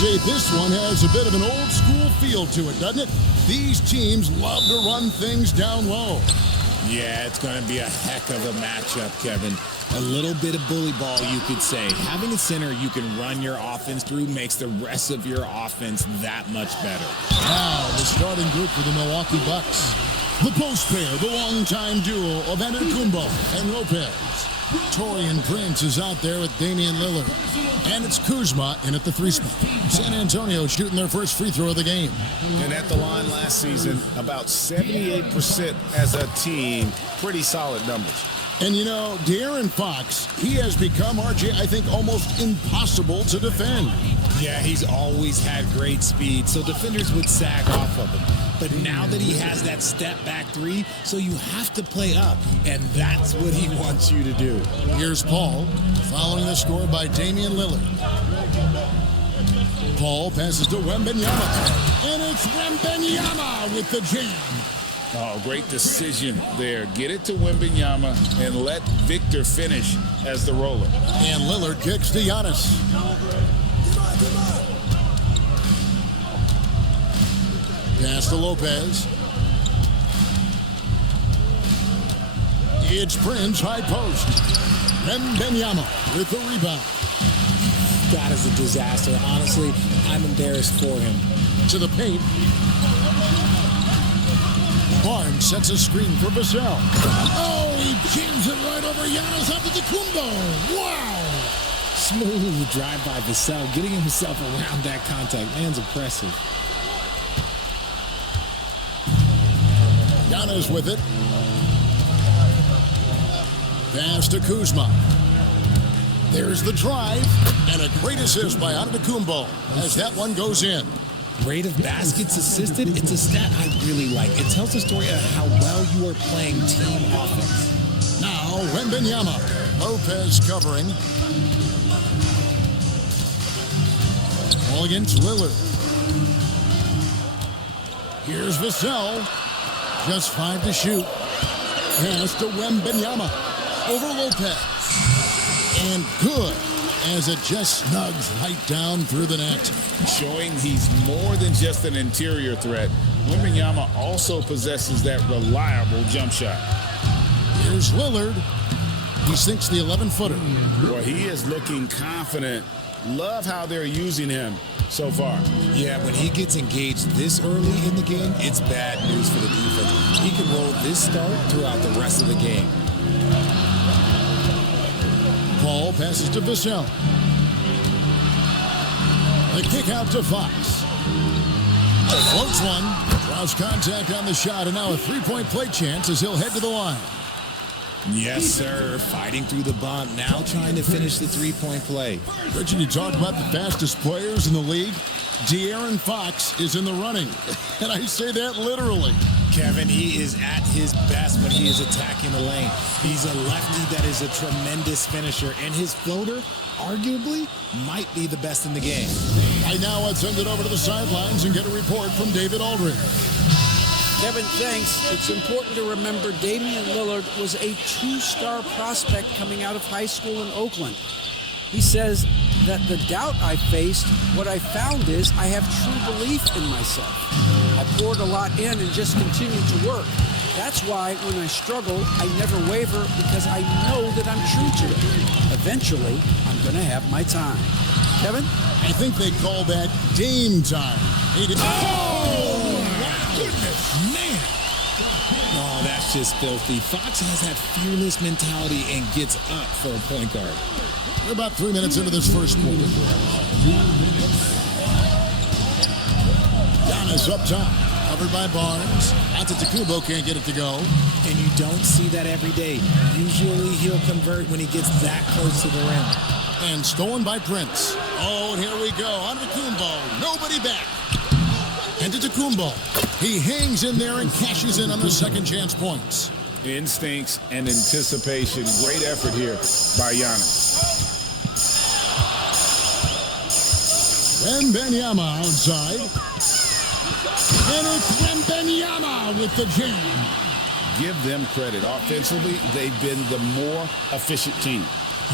Jay, this one has a bit of an old school feel to it, doesn't it? These teams love to run things down low. Yeah, it's going to be a heck of a matchup, Kevin. A little bit of bully ball, you could say. Having a center you can run your offense through makes the rest of your offense that much better. Now, the starting group for the Milwaukee Bucks. The post pair, the longtime duo of Antetokounmpo and Lopez. Taurean Prince is out there with Damian Lillard. And it's Kuzma in at the 3 spot. San Antonio shooting their first free throw of the game. And at the line last season, about 78% as a team. Pretty solid numbers. And you know, De'Aaron Fox, he has become, RJ, I think, almost impossible to defend. Yeah, he's always had great speed, so defenders would sag off of him. But now that he has that step-back 3, so you have to play up, and that's what he wants you to do. Here's Paul, following the score by Damian Lillard. Paul passes to Wembanyama, and it's Wembanyama with the jam. Oh, great decision there. Get it to Wembanyama and let Victor finish as the roller. And Lillard kicks to Giannis. Pass to Lopez. It's Prince, high post. Wembanyama with the rebound. That is a disaster. Honestly, I'm embarrassed for him. To the paint. Barnes sets a screen for Vassell. Oh, he jams it right over Giannis Antetokounmpo. Wow! Smooth drive by Vassell, getting himself around that contact. Man's impressive. Giannis with it. Pass to Kuzma. There's the drive, and a great assist by Antetokounmpo as that one goes in. Rate of baskets assisted, it's a stat I really like. It tells the story of how well you are playing team offense. Now, Wembanyama. Lopez covering. Ball against Lillard. Here's Vassell. Just 5 to shoot. Pass to Wembanyama. Over Lopez. And good, as it just snugs right down through the net. Showing he's more than just an interior threat. Wembanyama also possesses that reliable jump shot. Here's Lillard. He sinks the 11-footer. Well, he is looking confident. Love how they're using him so far. Yeah, when he gets engaged this early in the game, it's bad news for the defense. He can roll this start throughout the rest of the game. Paul passes to Vassell. The kick out to Fox. Floats one. Draws contact on the shot, and now a three-point play chance as he'll head to the line. Yes, sir. Fighting through the bump. Now trying to finish the three-point play. Richard, you talked about the fastest players in the league. De'Aaron Fox is in the running. And I say that literally. Kevin, he is at his best when he is attacking the lane. He's a lefty that is a tremendous finisher, and his floater, arguably, might be the best in the game. Right now, let's send it over to the sidelines and get a report from David Aldridge. Kevin, thanks. It's important to remember Damian Lillard was a two-star prospect coming out of high school in Oakland. He says that the doubt I faced, what I found is I have true belief in myself. I poured a lot in and just continued to work. That's why when I struggle, I never waver because I know that I'm true to it. Eventually, I'm going to have my time. Kevin? I think they call that game time. Oh, my goodness, man. Oh, that's just filthy. Fox has that fearless mentality and gets up for a point guard. We're about 3 minutes into this first quarter. Giannis up top, covered by Barnes. Antetokounmpo can't get it to go. And you don't see that every day. Usually he'll convert when he gets that close to the rim. And stolen by Prince. Oh, and here we go. Antetokounmpo, nobody back. Antetokounmpo, he hangs in there and cashes in on the second chance points. Instincts and anticipation. Great effort here by Giannis. Wembanyama outside. And it's Wembanyama with the jam. Give them credit. Offensively, they've been the more efficient team.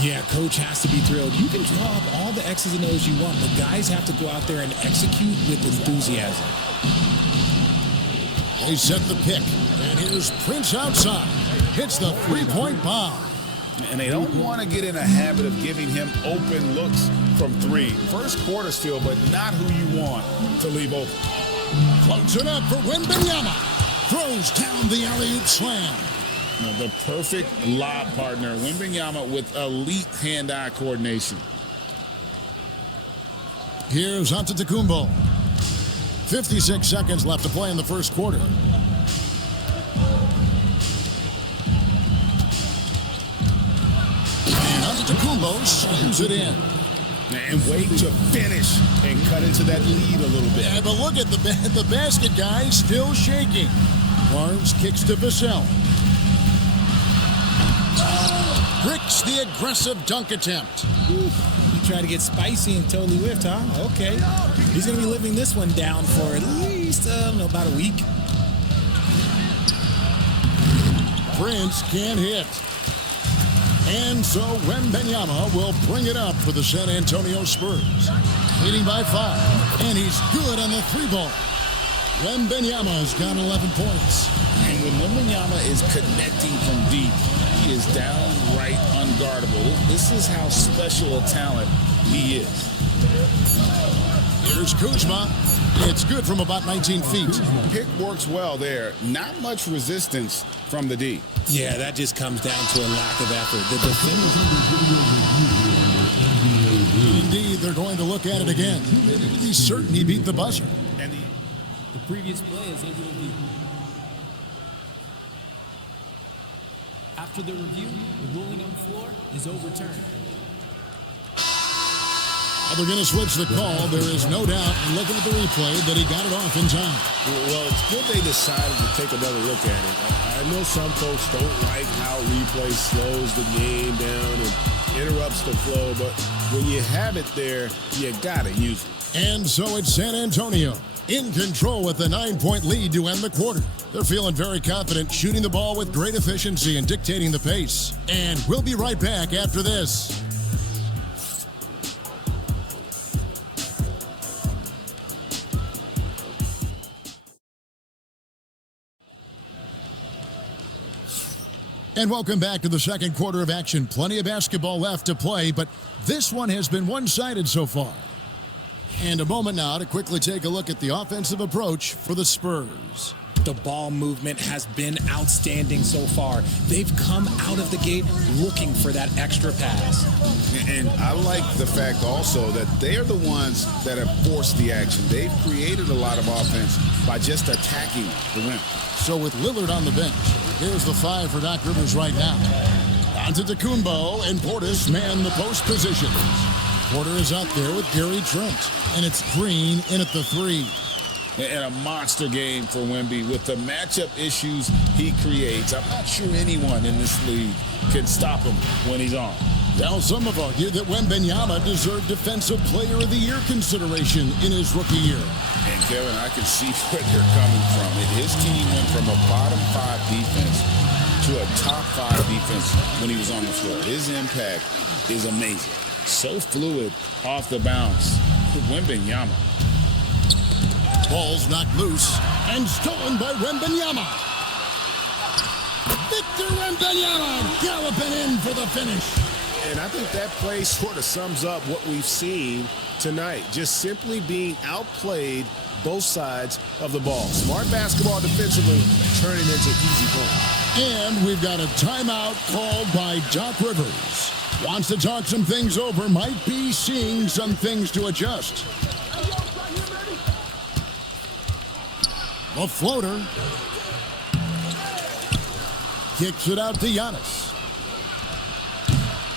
Yeah, coach has to be thrilled. You can draw up all the X's and O's you want, but guys have to go out there and execute with enthusiasm. They set the pick, and here's Prince outside. Hits the three-point bomb. And they don't want to get in a habit of giving him open looks from three. First quarter still, but not who you want to leave open. Floats it up for Wembanyama. Throws down the alley-oop slam. The perfect lob partner, Wembanyama, with elite hand-eye coordination. Here's Antetokounmpo. 56 seconds left to play in the first quarter. And Antetokounmpo slams it in. And wait to finish and cut into that lead a little bit. Yeah, but look at the basket, guys, still shaking. Barnes kicks to Vassell. Bricks the aggressive dunk attempt. He tried to get spicy and totally whiffed, huh? Okay. He's going to be living this one down for at least, about a week. Prince can't hit. And so Wembanyama will bring it up for the San Antonio Spurs. Leading by 5. And he's good on the three ball. Wembanyama's got 11 points. And when Wembanyama is connecting from deep, he is downright unguardable. This is how special a talent he is. Here's Kuzma. It's good from about 19 feet. Pick works well there. Not much resistance from the D. Yeah, that just comes down to a lack of effort. The defenders. Indeed, they're going to look at it again. They need to be certain he beat the buzzer. The previous play is under review. After the review, the ruling on the floor is overturned. They're going to switch the call. There is no doubt, looking at the replay, that he got it off in time. Well, it's good they decided to take another look at it. I know some folks don't like how replay slows the game down and interrupts the flow, but when you have it there, you got to use it. And so it's San Antonio in control with a 9-point lead to end the quarter. They're feeling very confident, shooting the ball with great efficiency and dictating the pace. And we'll be right back after this. And welcome back to the second quarter of action. Plenty of basketball left to play, but this one has been one-sided so far. And a moment now to quickly take a look at the offensive approach for the Spurs. The ball movement has been outstanding so far. They've come out of the gate looking for that extra pass. And I like the fact also that they are the ones that have forced the action. They've created a lot of offense by just attacking the rim. So with Lillard on the bench, here's the 5 for Doc Rivers right now. Antetokounmpo and Portis man the post positions. Porter is out there with Gary Trent, and it's Green in at the 3. And a monster game for Wemby with the matchup issues he creates. I'm not sure anyone in this league can stop him when he's on. Now, some have argued that Wembanyama deserved Defensive Player of the Year consideration in his rookie year. And Kevin, I can see where they're coming from. His team went from a bottom 5 defense to a top 5 defense when he was on the floor. His impact is amazing. So fluid off the bounce. Wembanyama. Ball's knocked loose and stolen by Wembanyama. Victor Wembanyama galloping in for the finish. And I think that play sort of sums up what we've seen tonight. Just simply being outplayed both sides of the ball. Smart basketball defensively, turning into easy points. And we've got a timeout called by Doc Rivers. Wants to talk some things over, might be seeing some things to adjust. The floater. Kicks it out to Giannis.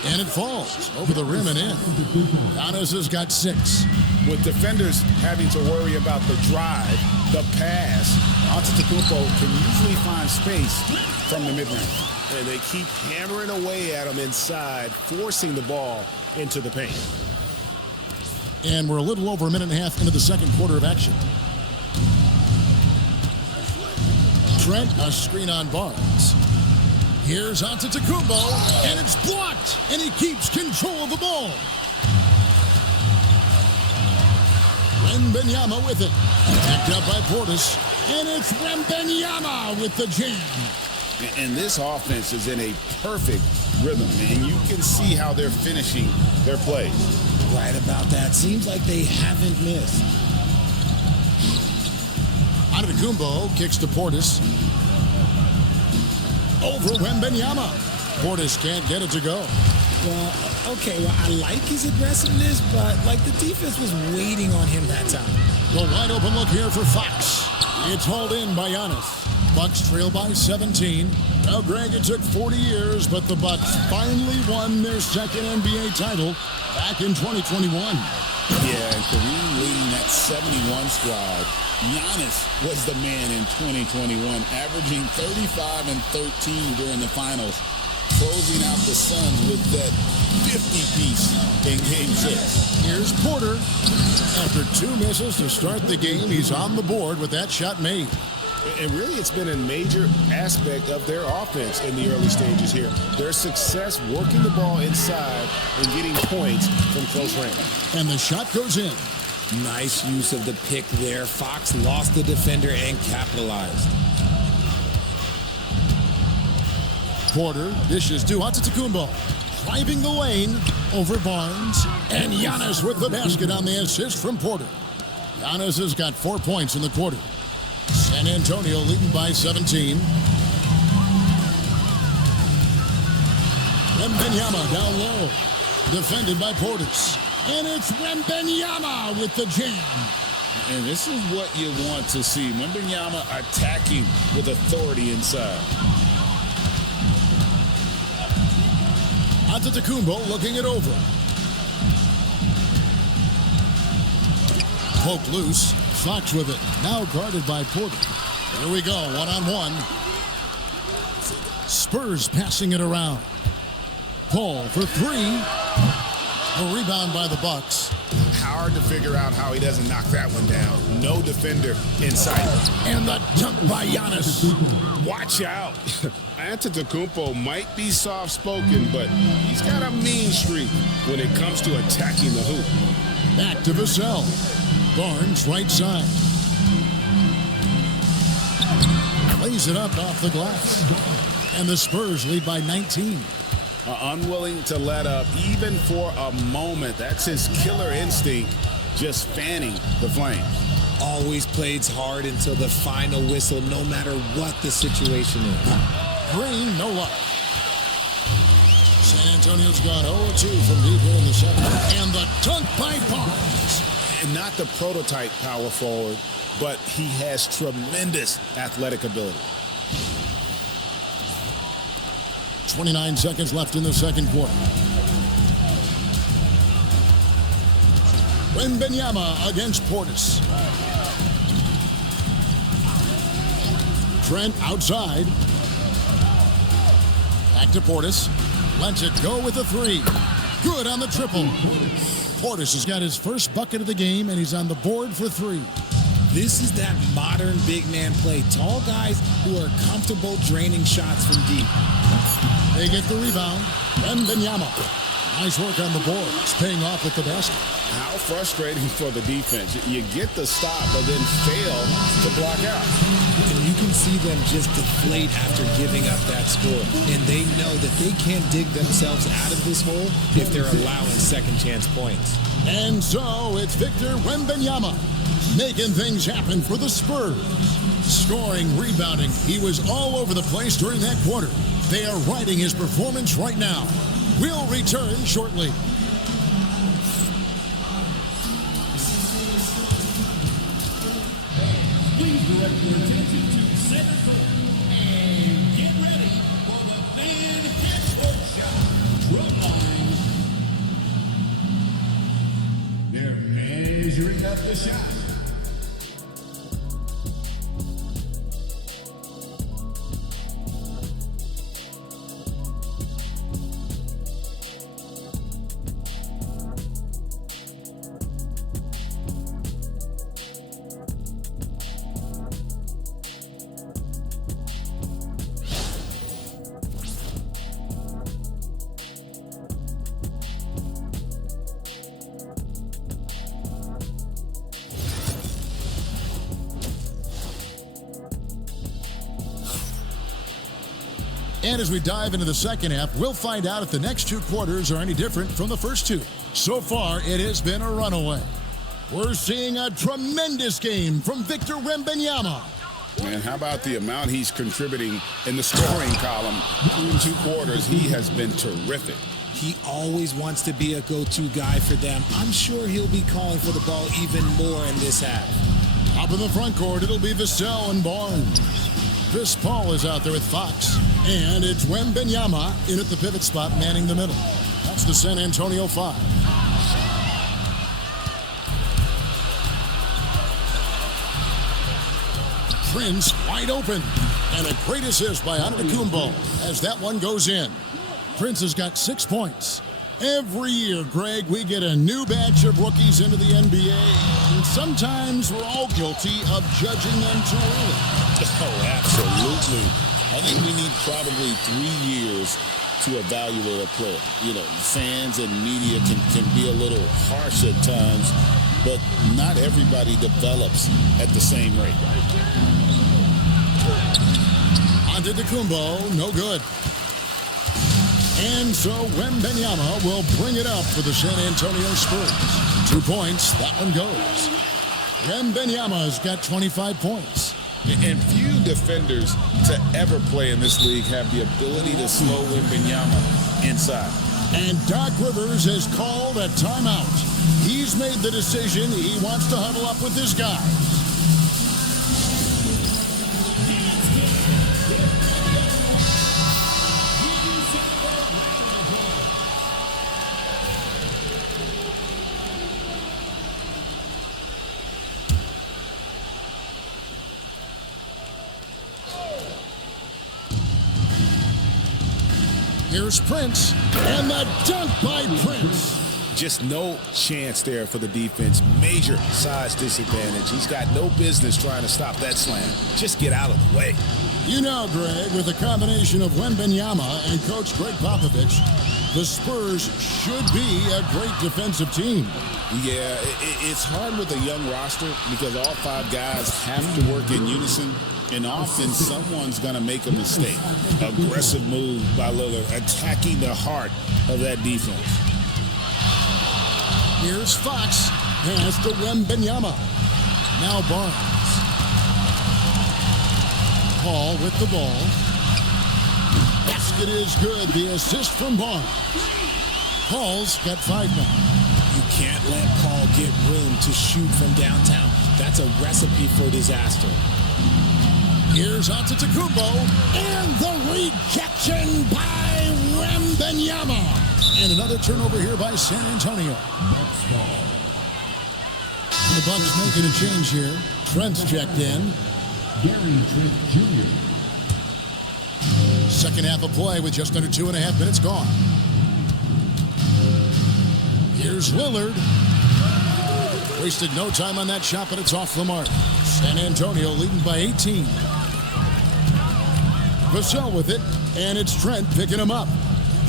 And it falls over the rim and in. Giannis has got 6. With defenders having to worry about the drive, the pass, Antetokounmpo can usually find space from the mid-range. And they keep hammering away at him inside, forcing the ball into the paint. And we're a little over a minute and a half into the second quarter of action. Trent, a screen on Barnes. Here's Antetokounmpo, and it's blocked, and he keeps control of the ball. Wembanyama with it. Picked up by Portis, and it's Wembanyama with the jam. And this offense is in a perfect rhythm, and you can see how they're finishing their plays. Right about that. Seems like they haven't missed. Antetokounmpo kicks to Portis. Over Wembanyama. Portis can't get it to go. Well, okay, I like his aggressiveness, but the defense was waiting on him that time. The wide open look here for Fox. It's hauled in by Giannis. Bucks trail by 17. Now, Greg, it took 40 years, but the Bucks finally won their second NBA title back in 2021. Yeah, and Kareem leading that 71 squad. Giannis was the man in 2021, averaging 35 and 13 during the finals, closing out the Suns with that 50-piece in Game 6. Here's Porter. After 2 misses to start the game, he's on the board with that shot made. And really, it's been a major aspect of their offense in the early stages here. Their success working the ball inside and getting points from close range. And the shot goes in. Nice use of the pick there. Fox lost the defender and capitalized. Porter dishes to Antetokounmpo. Driving the lane over Barnes. And Giannis with the basket on the assist from Porter. Giannis has got 4 points in the quarter. San Antonio leading by 17. Wembanyama down low. Defended by Portis. And it's Wembanyama with the jam. And this is what you want to see. Wembanyama attacking with authority inside. Antetokounmpo looking it over. Poke loose. Fox with it. Now guarded by Porter. Here we go. One-on-one. Spurs passing it around. Paul for 3. A rebound by the Bucks. Hard to figure out how he doesn't knock that one down. No defender in sight. And the dunk by Giannis. Watch out. Antetokounmpo might be soft-spoken, but he's got a mean streak when it comes to attacking the hoop. Back to Vassell. Barnes right side. Lays it up off the glass. And the Spurs lead by 19. Unwilling to let up even for a moment. That's his killer instinct, just fanning the flames. Always plays hard until the final whistle, no matter what the situation is. Green, no luck. San Antonio's gone 0-2 from deep here in the second. And the dunk by Barnes. And not the prototype power forward, but he has tremendous athletic ability. 29 seconds left in the second quarter. Wembanyama against Portis. Trent outside. Back to Portis. Lets it go with a 3. Good on the triple. Portis has got his first bucket of the game, and he's on the board for 3. This is that modern big man play. Tall guys who are comfortable draining shots from deep. They get the rebound. Wembanyama. Nice work on the boards, paying off at the basket. How frustrating for the defense. You get the stop, but then fail to block out. And you can see them just deflate after giving up that score. And they know that they can't dig themselves out of this hole if they're allowing second chance points. And so it's Victor Wembanyama making things happen for the Spurs. Scoring, rebounding, he was all over the place during that quarter. They are riding his performance right now. We'll return shortly. Please direct your attention to center court and get ready for the Fan Headsport Shot drum line. They're measuring up the shot. And as we dive into the second half, we'll find out if the next two quarters are any different from the first two. So far, it has been a runaway. We're seeing a tremendous game from Victor Wembanyama. Man, how about the amount he's contributing in the scoring column through two quarters? He has been terrific. He always wants to be a go-to guy for them. I'm sure he'll be calling for the ball even more in this half. Up in the front court, it'll be Vassell and Barnes. Chris Paul is out there with Fox. And it's Wembanyama in at the pivot spot, manning the middle. That's the San Antonio 5. Prince wide open. And a great assist by Antetokounmpo as that one goes in. Prince has got 6 points. Every year, Greg, we get a new batch of rookies into the NBA, and sometimes we're all guilty of judging them too early. Oh, absolutely. I think we need probably 3 years to evaluate a player. You know, fans and media can be a little harsh at times, but not everybody develops at the same rate. Antetokounmpo, no good. And so Wembanyama will bring it up for the San Antonio Spurs. 2 points, that one goes. Wembanyama's got 25 points. And few defenders to ever play in this league have the ability to slow Wembanyama inside. And Doc Rivers has called a timeout. He's made the decision he wants to huddle up with his guys. Here's Prince, and the dunk by Prince. Just no chance there for the defense. Major size disadvantage. He's got no business trying to stop that slam. Just get out of the way. You know, Greg, with a combination of Wembanyama and Coach Greg Popovich, the Spurs should be a great defensive team. Yeah, it's hard with a young roster because all 5 guys have to work in unison. And often someone's going to make a mistake. Aggressive move by Lillard, attacking the heart of that defense. Here's Fox. Pass to Wembanyama. Now Barnes. Paul with the ball. Basket is good. The assist from Barnes. Paul's got 5 now. You can't let Paul get room to shoot from downtown. That's a recipe for disaster. Here's Antetokounmpo, and the rejection by Wembanyama. And another turnover here by San Antonio. The Bucks making a change here. Trent's checked in. Gary Trent Jr. Second half of play with just under 2.5 minutes gone. Here's Lillard. Wasted no time on that shot, but it's off the mark. San Antonio leading by 18. Vassell with it, and it's Trent picking him up.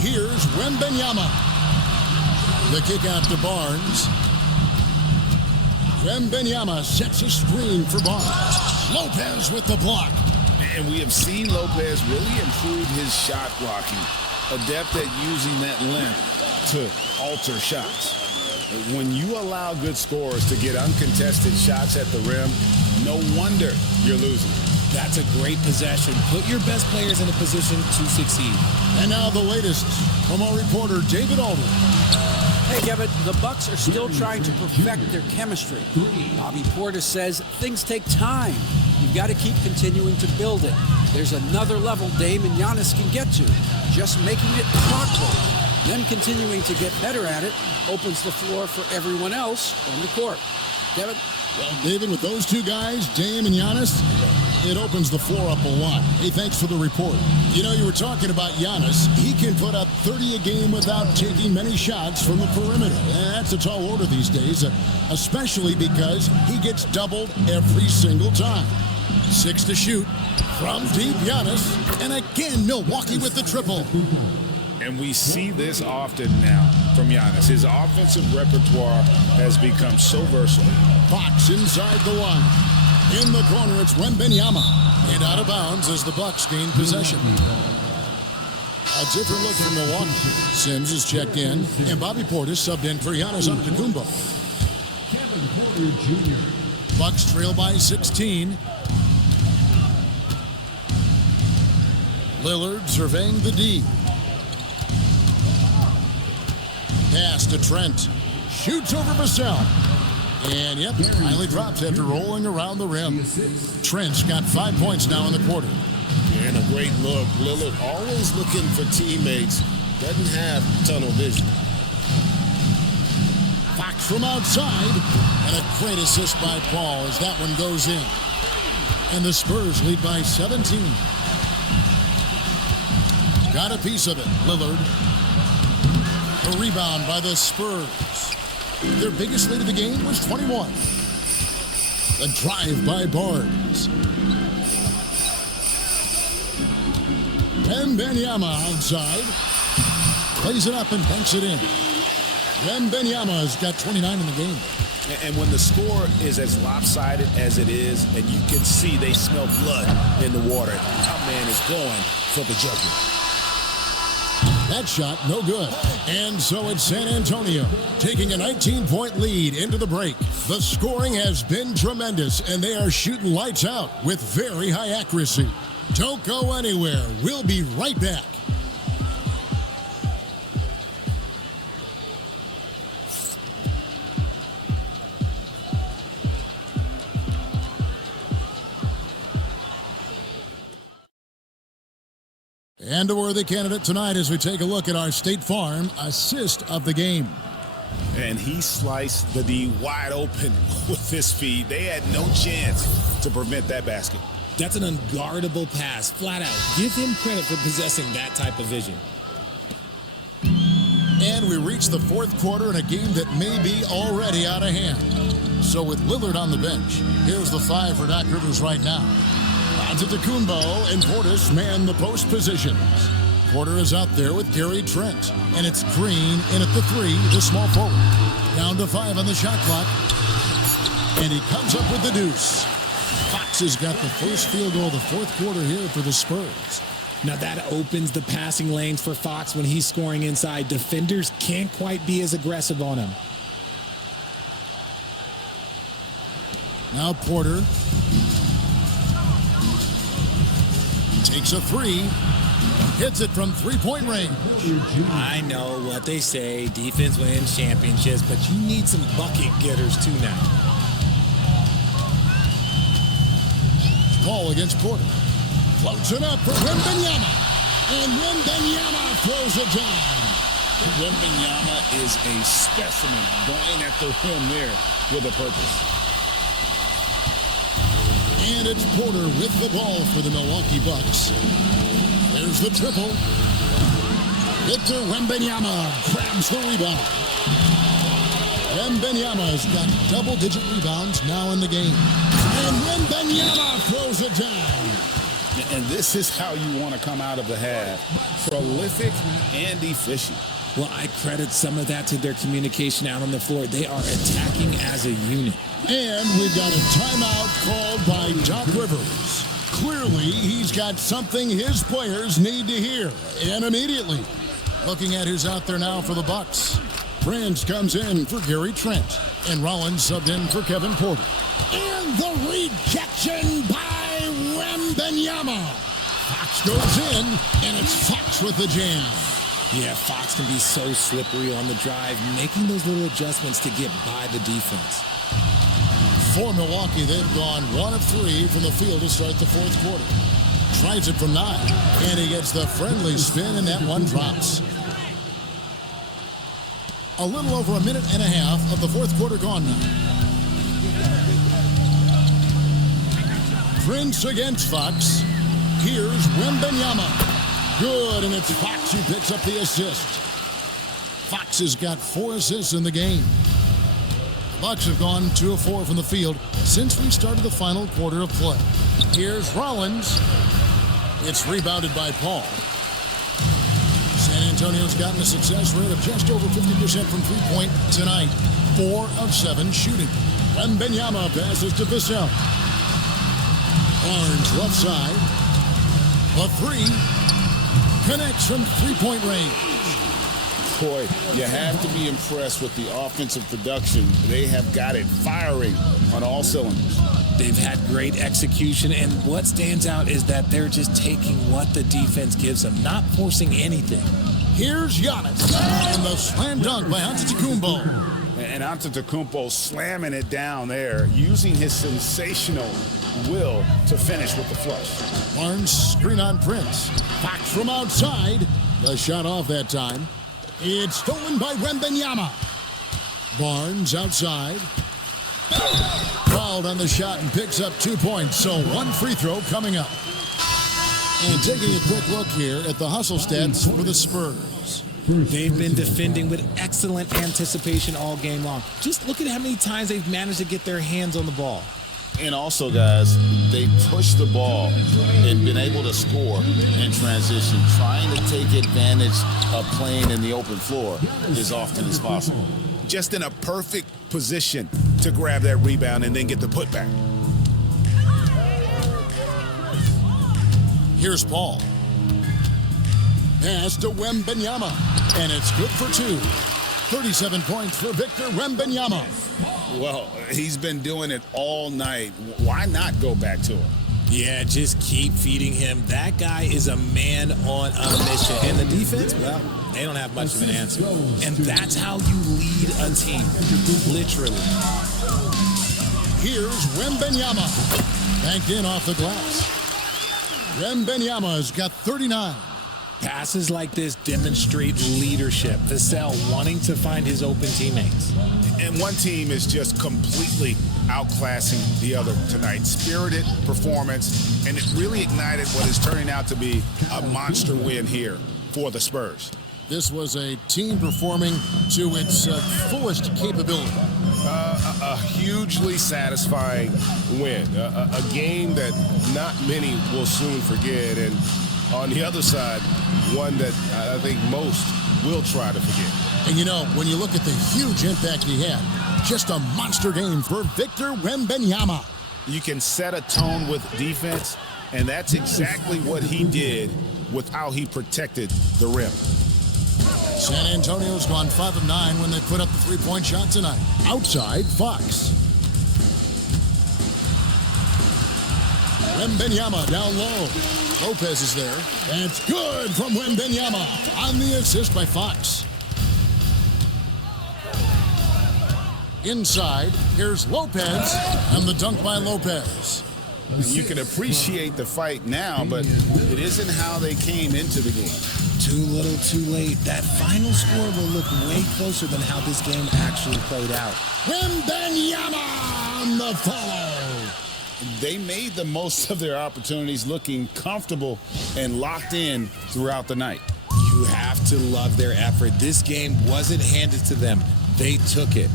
Here's Wembanyama. The kick out to Barnes. Wembanyama sets a screen for Barnes. Lopez with the block. And we have seen Lopez really improve his shot blocking. Adept at using that length to alter shots. When you allow good scorers to get uncontested shots at the rim, no wonder you're losing. That's a great possession. Put your best players in a position to succeed. And now the latest from our reporter, David Aldridge. Hey, Kevin, the Bucks are still trying to perfect their chemistry. Bobby Portis says things take time. You've got to keep continuing to build it. There's another level Dame and Giannis can get to. Just making it clockwork. Then continuing to get better at it opens the floor for everyone else on the court. Kevin? Well, David, with those two guys, Dame and Giannis, it opens the floor up a lot. Hey, thanks for the report. You know, you were talking about Giannis. He can put up 30 a game without taking many shots from the perimeter. That's a tall order these days, especially because he gets doubled every single time. 6 to shoot from deep, Giannis. And again, Milwaukee with the triple. And we see this often now from Giannis. His offensive repertoire has become so versatile. Fox inside the line. In the corner, it's Wembanyama. And out of bounds as the Bucks gain possession. A different look from Milwaukee. Sims is checked in, and Bobby Portis subbed in for Giannis Antetokounmpo. Kevin Porter Jr. Bucks trail by 16. Lillard surveying the D. Pass to Trent. Shoots over Vassell. And yep, finally drops after rolling around the rim. Trent's got 5 points now in the quarter. And a great look. Lillard always looking for teammates. Doesn't have tunnel vision. Fox from outside. And a great assist by Paul as that one goes in. And the Spurs lead by 17. Got a piece of it. Lillard. A rebound by the Spurs. Their biggest lead of the game was 21. A drive by Barnes. Wembanyama outside. Plays it up and banks it in. Wembanyama's got 29 in the game. And when the score is as lopsided as it is, and you can see they smell blood in the water, our man is going for the jugular. That shot, no good. And so it's San Antonio taking a 19-point lead into the break. The scoring has been tremendous, and they are shooting lights out with very high accuracy. Don't go anywhere. We'll be right back. And a worthy candidate tonight as we take a look at our State Farm assist of the game. And he sliced the D wide open with his feet. They had no chance to prevent that basket. That's an unguardable pass, flat out. Give him credit for possessing that type of vision. And we reach the fourth quarter in a game that may be already out of hand. So with Lillard on the bench, here's the 5 for Doc Rivers right now. Antetokounmpo and Portis man the post positions. Porter is out there with Gary Trent. And it's Green in at the 3, the small forward. Down to 5 on the shot clock. And he comes up with the deuce. Fox has got the first field goal of the fourth quarter here for the Spurs. Now that opens the passing lanes for Fox when he's scoring inside. Defenders can't quite be as aggressive on him. Now Porter takes a 3, hits it from three-point range. I know what they say, defense wins championships, but you need some bucket getters too now. Ball against Porter. Floats it up for Wembanyama. And Wembanyama throws it down. Wembanyama is a specimen going at the rim there with a purpose. And it's Porter with the ball for the Milwaukee Bucks. There's the triple. Victor Wembanyama grabs the rebound. Wembanyama's got double-digit rebounds now in the game. And Wembanyama throws it down. And this is how you want to come out of the half. Prolific and efficient. Well, I credit some of that to their communication out on the floor. They are attacking as a unit. And we've got a timeout called by Doc Rivers. Clearly, he's got something his players need to hear, and immediately. Looking at who's out there now for the Bucks. Prince comes in for Gary Trent, and Rollins subbed in for Kevin Porter. And the rejection by Wembanyama. Fox goes in, and it's Fox with the jam. Yeah, Fox can be so slippery on the drive, making those little adjustments to get by the defense. For Milwaukee, they've gone 1 of 3 from the field to start the fourth quarter. Tries it from 9, and he gets the friendly spin, and that one drops. A little over a minute and a half of the fourth quarter gone now. Prince against Fox. Here's Wembanyama. Good, and it's Fox who picks up the assist. Fox has got 4 assists in the game. The Bucks have gone 2 of 4 from the field since we started the final quarter of play. Here's Rollins. It's rebounded by Paul. San Antonio's gotten a success rate of just over 50% from three-point tonight. 4 of 7 shooting. Wembanyama passes to Vassell. Barnes left side. A 3. connects from three-point range. Boy, you have to be impressed with the offensive production. They have got it firing on all cylinders. They've had great execution, and what stands out is that they're just taking what the defense gives them, not forcing anything. Here's Giannis, and the slam dunk by Antetokounmpo. And Antetokounmpo slamming it down there, using his sensational will to finish with the flush. Barnes screen on Prince. Fox from outside. The shot off that time. It's stolen by Wembanyama. Barnes outside. Fouled on the shot and picks up 2 points. So one free throw coming up. And taking a quick look here at the hustle stats for the Spurs. They've been defending with excellent anticipation all game long. Just look at how many times they've managed to get their hands on the ball. And also, guys, they pushed the ball and been able to score in transition, trying to take advantage of playing in the open floor as often as possible. Just in a perfect position to grab that rebound and then get the putback. Here's Paul. Pass to Wembanyama, and it's good for 2. 37 points for Victor Wembanyama. Well, he's been doing it all night. Why not go back to him? Yeah, just keep feeding him. That guy is a man on a mission. And the defense, well, they don't have much of an answer. And that's how you lead a team, literally. Here's Wembanyama. Banked in off the glass. Wembanyama's got 39. Passes like this demonstrate leadership. Vassell wanting to find his open teammates. And one team is just completely outclassing the other tonight. Spirited performance, and it really ignited what is turning out to be a monster win here for the Spurs. This was a team performing to its fullest capability. A hugely satisfying win. A game that not many will soon forget. And on the other side, one that I think most will try to forget. And you know, when you look at the huge impact he had, just a monster game for Victor Wembanyama. You can set a tone with defense, and that's exactly what he did with how he protected the rim. San Antonio's gone 5 of 9 when they put up the three-point shot tonight. Outside, Fox. Wembanyama down low. Lopez is there. That's good from Wembanyama on the assist by Fox. Inside, here's Lopez, and the dunk by Lopez. You can appreciate the fight now, but it isn't how they came into the game. Too little, too late. That final score will look way closer than how this game actually played out. Wembanyama on the follow. They made the most of their opportunities, looking comfortable and locked in throughout the night. You have to love their effort. This game wasn't handed to them. They took it.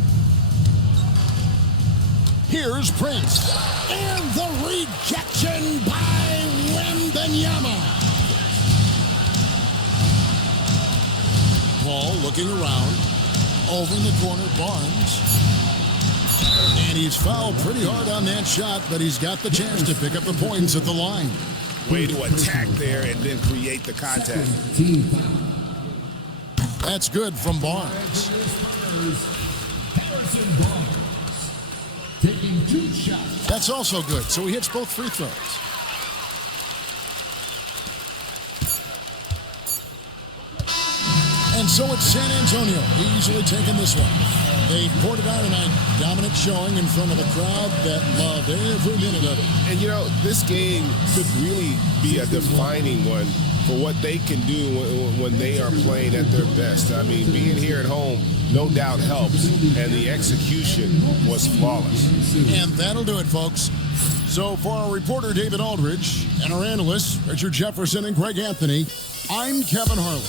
Here's Prince. And the rejection by Wembanyama. Paul looking around. Over in the corner, Barnes. And he's fouled pretty hard on that shot, but he's got the chance to pick up the points at the line. Way to attack there and then create the contact. That's good from Barnes. Taking 2 shots. That's also good, so he hits both free throws. And so it's San Antonio easily taking this one. They poured it out tonight, dominant showing in front of a crowd that loved every minute of it. And you know, this game could really be a defining one for what they can do when they are playing at their best. I mean, being here at home no doubt helps, and the execution was flawless. And that'll do it, folks. So for our reporter, David Aldridge, and our analysts, Richard Jefferson and Greg Anthony, I'm Kevin Harlan.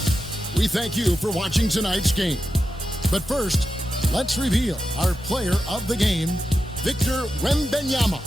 We thank you for watching tonight's game. But first, let's reveal our player of the game, Victor Wembanyama.